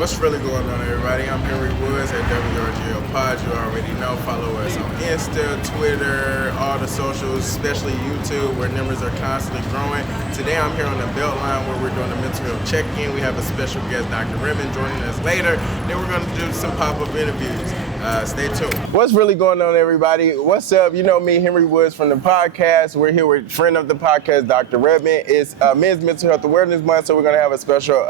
What's really going on, everybody? I'm Henry Woods at wrgo Pod. You already know. Follow us on Insta, Twitter, all the socials, especially YouTube, where numbers are constantly growing. Today I'm here on the Beltline where we're doing a mental health check-in. We have a special guest, Dr. Redman, joining us later. Then we're going to do some pop-up interviews. Stay tuned. What's really going on, everybody? What's up? You know me, Henry Woods from the podcast. We're here with friend of the podcast, Dr. Redman. It's Men's Mental Health Awareness Month, so we're going to have a special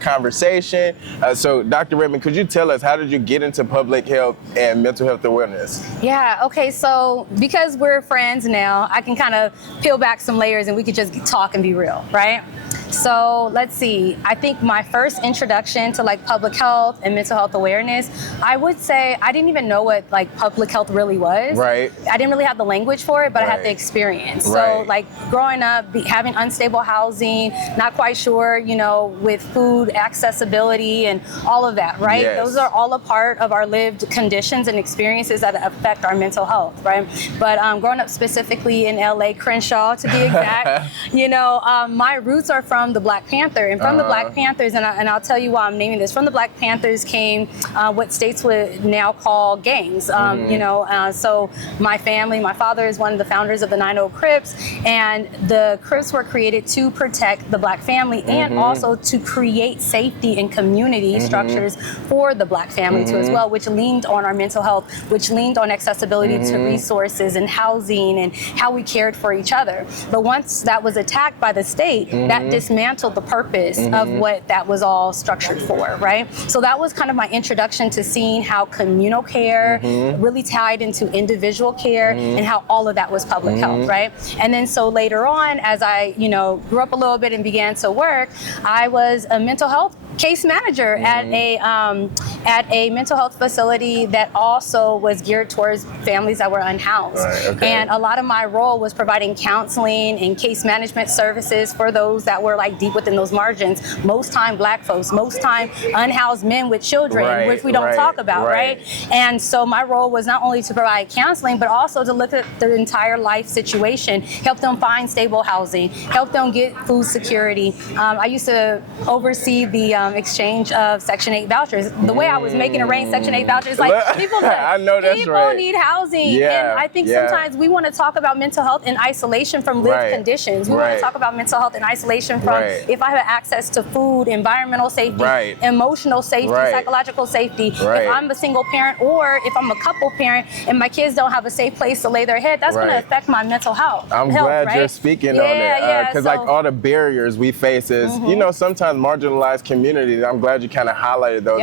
conversation. So, Dr. Redman, could you tell us, how did you get into public health and mental health awareness? Yeah, okay, so because we're friends now, I can kind of peel back some layers and we could just talk and be real, right? So let's see, I think my first introduction to like public health and mental health awareness, I would say I didn't even know what like public health really was. Right. I didn't really have the language for it, but I had the experience. So like growing up, having unstable housing, not quite sure, you know, with food accessibility and all of that, right? Yes. Those are all a part of our lived conditions and experiences that affect our mental health, right? But growing up specifically in LA, Crenshaw to be exact, you know, my roots are from the Black Panther, and from the Black Panthers, and I'll tell you why I'm naming this. From the Black Panthers came what states would now call gangs. You know, so my family, my father is one of the founders of the 9-0 Crips, and the Crips were created to protect the Black family and also to create safety and community structures for the Black family too as well, which leaned on our mental health, which leaned on accessibility to resources and housing and how we cared for each other. But once that was attacked by the state, that dismantled the purpose of what that was all structured for, right? So that was kind of my introduction to seeing how communal care really tied into individual care and how all of that was public health, right? And then so later on, as I, you know, grew up a little bit and began to work, I was a mental health case manager at a mental health facility that also was geared towards families that were unhoused. And a lot of my role was providing counseling and case management services for those that were like deep within those margins. Most time Black folks, most time unhoused men with children, which we don't talk about, right? And so my role was not only to provide counseling, but also to look at the entire life situation, help them find stable housing, help them get food security. I used to oversee the exchange of Section 8 vouchers. The way I was making arrange Section 8 vouchers, like people need housing. And I think sometimes we want to talk about mental health in isolation from lived conditions. We want to talk about mental health in isolation from if I have access to food, environmental safety, emotional safety, psychological safety. If I'm a single parent or if I'm a couple parent and my kids don't have a safe place to lay their head, that's going to affect my mental health. I'm glad you're speaking on that, because like all the barriers we face is, you know, sometimes marginalized communities. I'm glad you kind of highlighted those.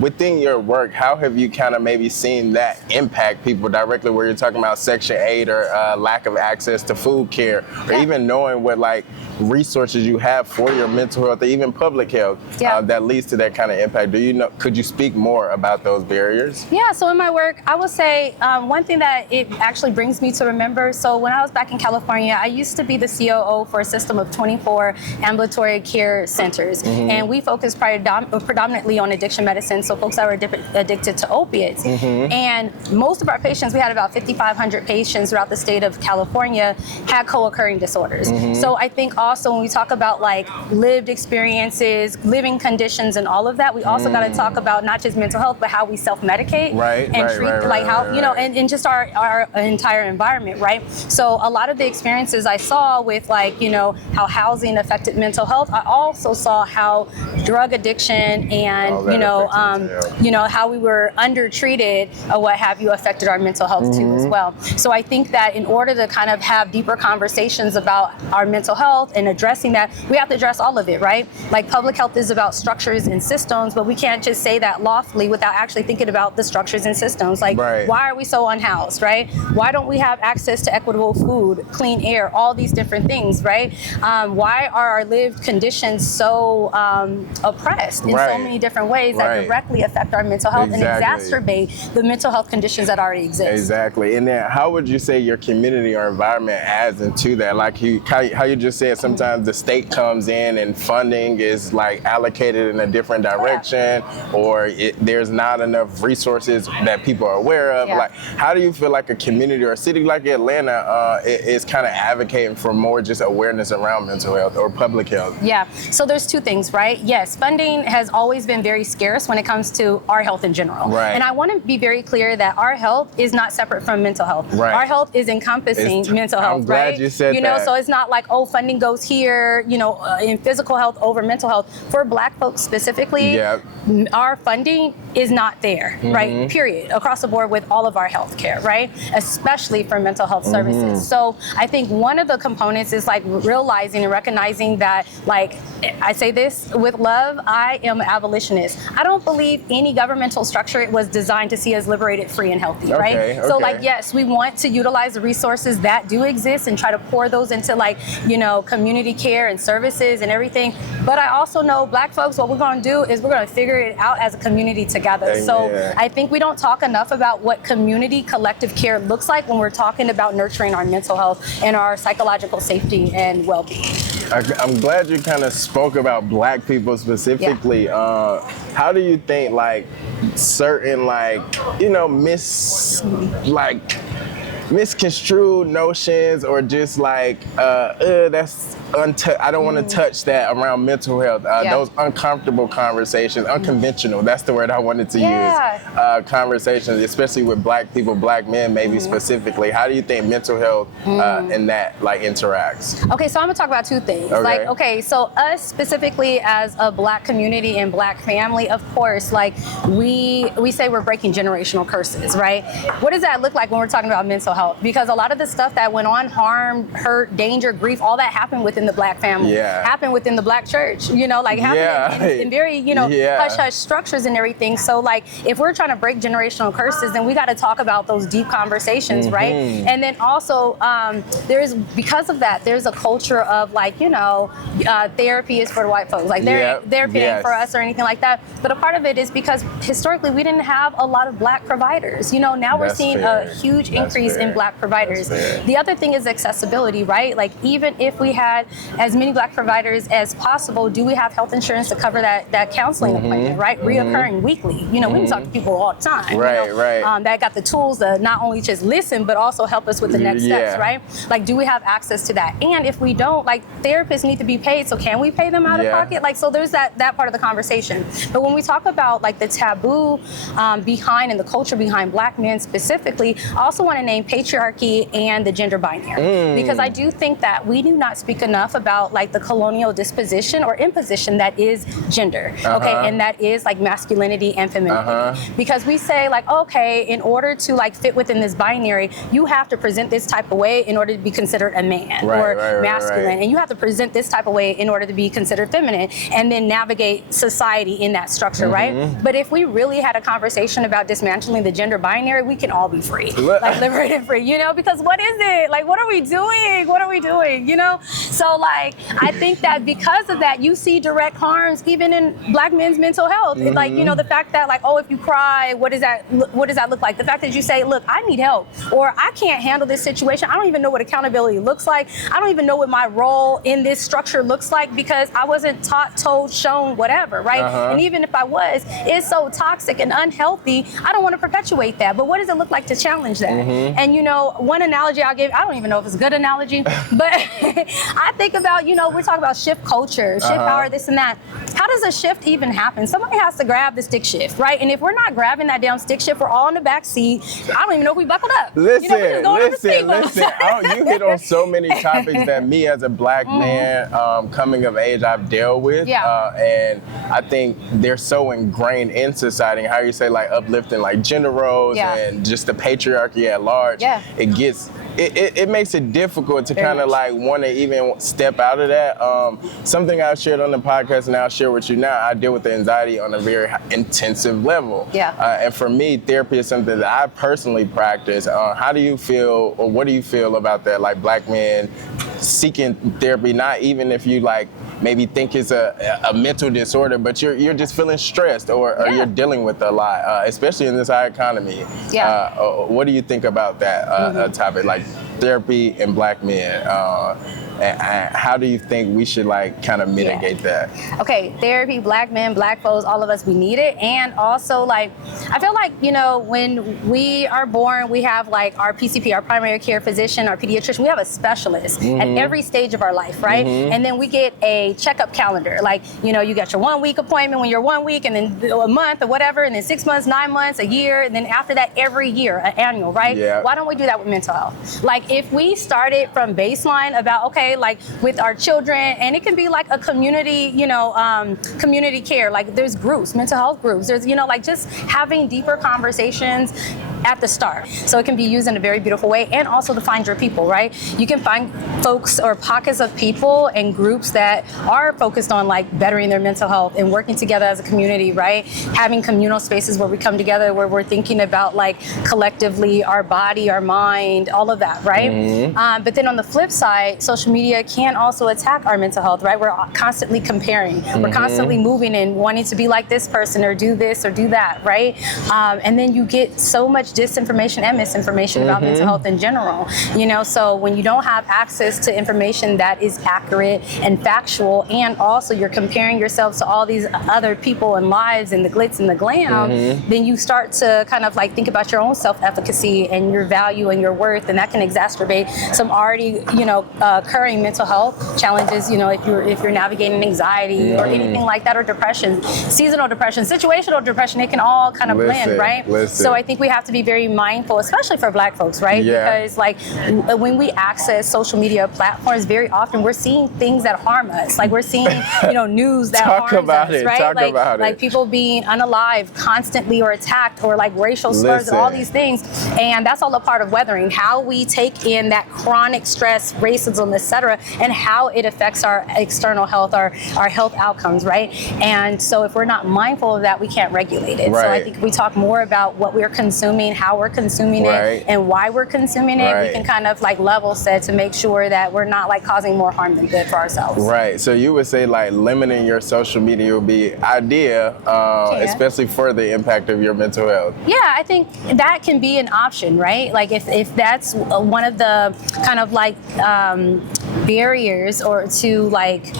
Within your work, how have you kind of maybe seen that impact people directly, where you're talking about Section 8 or lack of access to food care, or even knowing what like resources you have for your mental health or even public health that leads to that kind of impact? Do you know, could you speak more about those barriers? Yeah, so in my work, I will say one thing that it actually brings me to remember, so when I was back in California, I used to be the COO for a system of 24 ambulatory care centers, and we focused predominantly on addiction medicine, so folks that were addicted to opiates. And most of our patients, we had about 5,500 patients throughout the state of California, had co-occurring disorders. So I think also when we talk about like lived experiences, living conditions and all of that, we also got to talk about not just mental health, but how we self-medicate and treat like how, you know, and just our entire environment, right? So a lot of the experiences I saw with like, you know, how housing affected mental health, I also saw how drug addiction and, you know, how we were undertreated or what have you affected our mental health too as well. So I think that in order to kind of have deeper conversations about our mental health and addressing that, we have to address all of it, right? Like public health is about structures and systems, but we can't just say that loftily without actually thinking about the structures and systems. Like, why are we so unhoused, right? Why don't we have access to equitable food, clean air, all these different things, right? Why are our lived conditions so oppressed in so many different ways that directly affect our mental health and exacerbate the mental health conditions that already exist? Exactly. And then how would you say your community or environment adds into that? Like how you just said, sometimes the state comes in and funding is like allocated in a different direction, or there's not enough resources that people are aware of. Like, how do you feel like a community or a city like Atlanta is kind of advocating for more just awareness around mental health or public health? Yeah, so there's two things, right? yes, funding has always been very scarce when it comes to our health in general. Right. And I want to be very clear that our health is not separate from mental health. Right. Our health is encompassing mental health. I'm glad right? you said you know, that. so it's not like, oh, funding goes here, you know, in physical health over mental health. For Black folks specifically, our funding is not there, right? Period. Across the board with all of our health care, right? Especially for mental health services. So I think one of the components is like realizing and recognizing that, like, I say this with love, I am an abolitionist. I don't believe any governmental structure was designed to see us liberated, free, and healthy, right? So like, yes, we want to utilize the resources that do exist and try to pour those into, like, you know, community care and services and everything. But I also know Black folks, what we're going to do is we're going to figure it out as a community together. Amen. So I think we don't talk enough about what community collective care looks like when we're talking about nurturing our mental health and our psychological safety and well-being. I'm glad you kind of spoke about Black people specifically. How do you think, like, certain, like, you know, misconstrued notions, or just like that's I don't want to touch that around mental health, those uncomfortable conversations, unconventional, that's the word I wanted to use, conversations, especially with Black people, Black men maybe specifically. How do you think mental health and that, like, interacts? Okay, so I'm gonna talk about two things. Like, okay, so us specifically as a Black community and Black family, of course, like, we say we're breaking generational curses, right? What does that look like when we're talking about mental health? Because a lot of the stuff that went on, harm, hurt, danger, grief, all that happened within the Black family, happened within the Black church, you know, like happened in very, you know, hush-hush structures and everything. So like, if we're trying to break generational curses, then we got to talk about those deep conversations, right? And then also, because of that, there's a culture of, like, you know, therapy is for the white folks, like therapy ain't for us or anything like that. But a part of it is because historically we didn't have a lot of Black providers. You know, now we're seeing a huge increase in Black providers. The other thing is accessibility, right? Like, even if we had as many Black providers as possible, do we have health insurance to cover that counseling appointment, right? Reoccurring weekly. You know, we can talk to people all the time. That got the tools to not only just listen, but also help us with the next steps, right? Like, do we have access to that? And if we don't, like, therapists need to be paid, so can we pay them out of pocket? Like, so there's that part of the conversation. But when we talk about, like, the taboo behind and the culture behind Black men specifically, I also want to name patriarchy and the gender binary, because I do think that we do not speak enough about, like, the colonial disposition or imposition that is gender, and that is, like, masculinity and femininity. Because we say, like, okay, in order to, like, fit within this binary, you have to present this type of way in order to be considered a man or masculine, and you have to present this type of way in order to be considered feminine, and then navigate society in that structure, right? But if we really had a conversation about dismantling the gender binary, we can all be free, like, liberated free, you know, because what is it? Like, what are we doing? What are we doing? You know? So, like, I think that because of that, you see direct harms even in Black men's mental health. Like, you know, the fact that, like, oh, if you cry, what does that look like? The fact that you say, look, I need help, or I can't handle this situation. I don't even know what accountability looks like. I don't even know what my role in this structure looks like, because I wasn't taught, told, shown, whatever, right? And even if I was, it's so toxic and unhealthy, I don't want to perpetuate that. But what does it look like to challenge that? And, you know, one analogy I'll give, I don't even know if it's a good analogy, but I think about, you know, we're talking about shift culture, shift power, this and that. How does a shift even happen? Somebody has to grab the stick shift, right? And if we're not grabbing that damn stick shift, we're all in the back seat. I don't even know if we buckled up. Listen. You hit on so many topics that me as a Black man coming of age I've dealt with. And I think they're so ingrained in society. How you say, like, uplifting, like, gender roles and just the patriarchy at large. It makes it difficult to kind of, like, want to even step out of that. Something I've shared on the podcast and I'll share with you now, I deal with the anxiety on a very intensive level. And for me, therapy is something that I personally practice. How do you feel, or what do you feel about that, like, Black men seeking therapy, not even if you, like, maybe think it's a mental disorder, but you're just feeling stressed, or you're dealing with a lot, especially in this high economy. What do you think about that topic, like therapy and Black men? and how do you think we should like kind of mitigate that? Okay, therapy, black men, black folks, all of us, we need it. And also, like, I feel like, you know, when we are born, we have like our PCP, our primary care physician, our pediatrician, we have a specialist at every stage of our life, right? And then we get a checkup calendar. Like, you know, you got your 1 week appointment when you're 1 week, and then a month or whatever, and then 6 months, 9 months, a year, and then after that, every year, an annual, right? Yeah. Why don't we do that with mental health? Like, if we started from baseline about, okay, like with our children, and it can be like a community, you know, community care, like there's groups, mental health groups, there's, you know, like just having deeper conversations at the start. So it can be used in a very beautiful way, and also to find your people, right? You can find folks or pockets of people and groups that are focused on like bettering their mental health and working together as a community, right? Having communal spaces where we come together, where we're thinking about like collectively our body, our mind, all of that, right? But then on the flip side, social media can also attack our mental health, right? We're constantly comparing. We're constantly moving and wanting to be like this person or do this or do that, right? And then you get so much disinformation and misinformation about mental health in general, you know? So when you don't have access to information that is accurate and factual, and also you're comparing yourself to all these other people and lives and the glitz and the glam, then you start to kind of like think about your own self-efficacy and your value and your worth, and that can exacerbate some already, you know, occurring mental health challenges, you know, if you're navigating anxiety or anything like that, or depression, seasonal depression, situational depression, it can all kind of blend, right? So I think we have to be very mindful, especially for black folks, right? Because like when we access social media platforms, very often we're seeing things that harm us. Like we're seeing, you know, news that harms us, right? Like people being unalived constantly, or attacked, or like racial slurs and all these things. And that's all a part of weathering, how we take in that chronic stress, racism, etc., and how it affects our external health, our health outcomes, right? And so if we're not mindful of that, we can't regulate it. So I think if we talk more about what we're consuming, how we're consuming it, and why we're consuming it, we can kind of like level set to make sure that we're not like causing more harm than good for ourselves. Right. So you would say like limiting your social media would be ideal, especially for the impact of your mental health. Yeah, I think that can be an option, right? Like if that's one of the kind of like barriers, or to like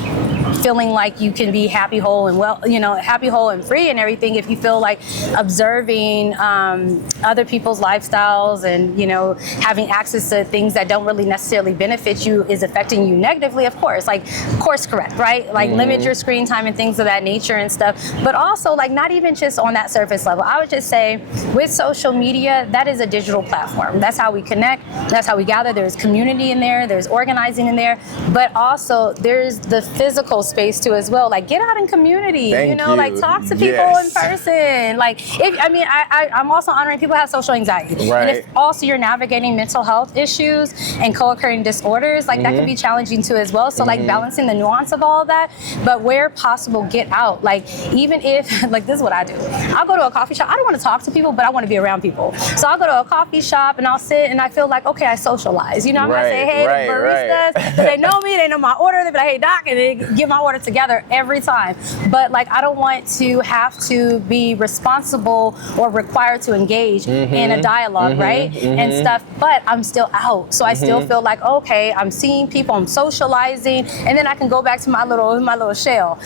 feeling like you can be happy, whole, and well, you know, happy, whole, and free and everything, if you feel like observing other people's lifestyles and, you know, having access to things that don't really necessarily benefit you is affecting you negatively, of course, like course correct, right? Like limit your screen time and things of that nature and stuff. But also like not even just on that surface level. I would just say with social media, that is a digital platform. That's how we connect. That's how we gather. There's community in there. There's organizing in there. But also there's the physical space too as well. Like get out in community, like talk to people in person. Like I'm also honoring people who have social anxiety. Right. And if also you're navigating mental health issues and co-occurring disorders, like that can be challenging too as well. So like balancing the nuance of all of that, but where possible, get out. Like even if, like this is what I do. I'll go to a coffee shop. I don't want to talk to people, but I want to be around people. So I'll go to a coffee shop and I'll sit and I feel like, okay, I socialize. I'm going to say, hey, the baristas, they know me, they know my order, they be like, hey, doc, and they get my order together every time. But like, I don't want to have to be responsible or required to engage in a dialogue, right? And stuff, but I'm still out. So I still feel like, okay, I'm seeing people, I'm socializing, and then I can go back to my little shell,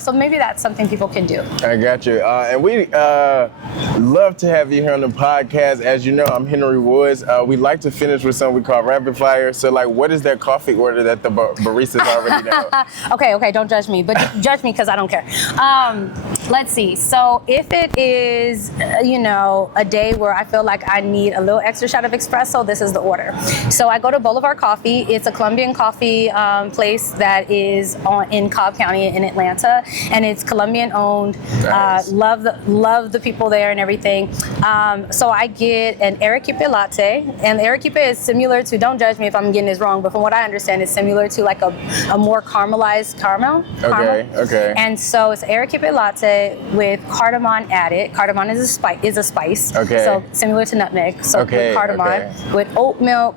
so maybe that's something people can do. I got you. And we love to have you here on the podcast. As you know, I'm Henry Woods. We like to finish with something we call rapid fire. So like, what is that coffee order that the baristas already know? Okay, don't judge me, but judge me because I don't care. Let's see. So if it is, a day where I feel like I need a little extra shot of espresso, this is the order. So I go to Boulevard Coffee. It's a Colombian coffee place that is in Cobb County in Atlanta, and it's Colombian owned. Nice. Love the people there and everything. So I get an arequipe latte, and the arequipe is similar to, don't judge me if I'm getting this wrong, but from what I understand, it's similar to like a more caramelized caramel. caramel. Okay. And so it's Air-Cupid latte with cardamom added. Cardamom is a spice. Okay. So similar to nutmeg. So with cardamom, with oat milk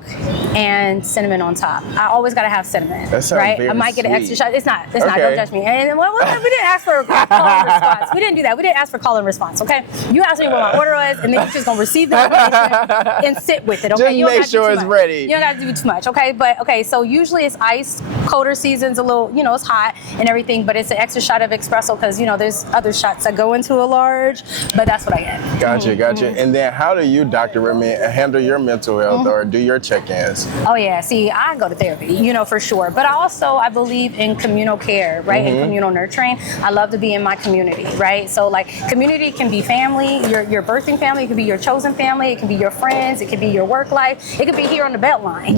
and cinnamon on top. I always gotta have cinnamon. That sounds right? very I might get an extra shot. It's not. Don't judge me. And we didn't ask for a call and response. We didn't do that. We didn't ask for call and response. Okay. You asked me what my order was, and then you're just gonna receive the information and sit with it. Okay. Just you don't make sure it's ready. You don't gotta do too much. Okay. But okay. So usually it's ice. Colder season's a little, it's hot and everything, but it's an extra shot of espresso because there's other shots that go into a large, but that's what I get. Gotcha. And then how do you, Dr. Redman, handle your mental health or do your check-ins? Oh yeah, see, I go to therapy, for sure. But I believe in communal care, right? And communal nurturing. I love to be in my community, right? So like community can be family, your birthing family, it could be your chosen family, it can be your friends, it could be your work life, it could be here on the Beltline,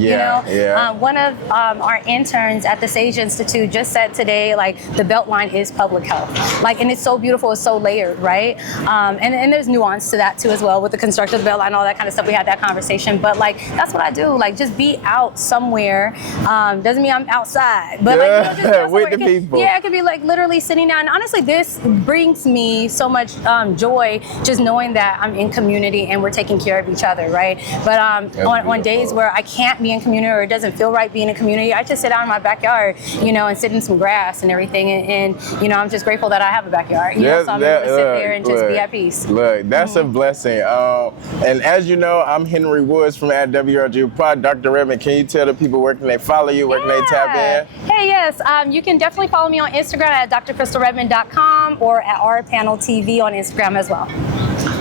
One of our interns at the Sage Institute just said today, like the Beltline is public health. Like, and it's so beautiful, it's so layered, right? And there's nuance to that too as well with the construction of the Beltline, all that kind of stuff. We had that conversation, but like, that's what I do. Like just be out somewhere. Doesn't mean I'm outside, but just with the people. Yeah, it could be like literally sitting down. And honestly, this brings me so much joy, just knowing that I'm in community and we're taking care of each other, right? But on days where I can't be in community or it doesn't feel right being in community, I just sit out in my backyard, and sit in some grass and everything. And I'm just grateful that I have a backyard. So I'm able to sit there and just be at peace. Look, that's a blessing. And as you know, I'm Henry Woods from at wrgo Pod. Dr. Redman, can you tell the people where can they follow you, where can they tap in? Hey, yes. You can definitely follow me on Instagram at drkrystalredman.com or at rpanel TV on Instagram as well.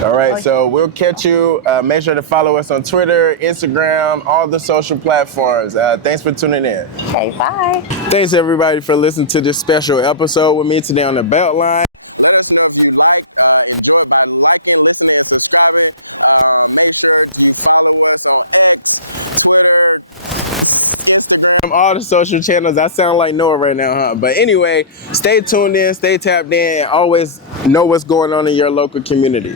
All right, so we'll catch you. Make sure to follow us on Twitter, Instagram, all the social platforms. Thanks for tuning in. Okay, bye. Thanks everybody for listening to this special episode with me today on the Beltline. From all the social channels. I sound like Noah right now, huh? But anyway, stay tuned in, stay tapped in, and always know what's going on in your local community.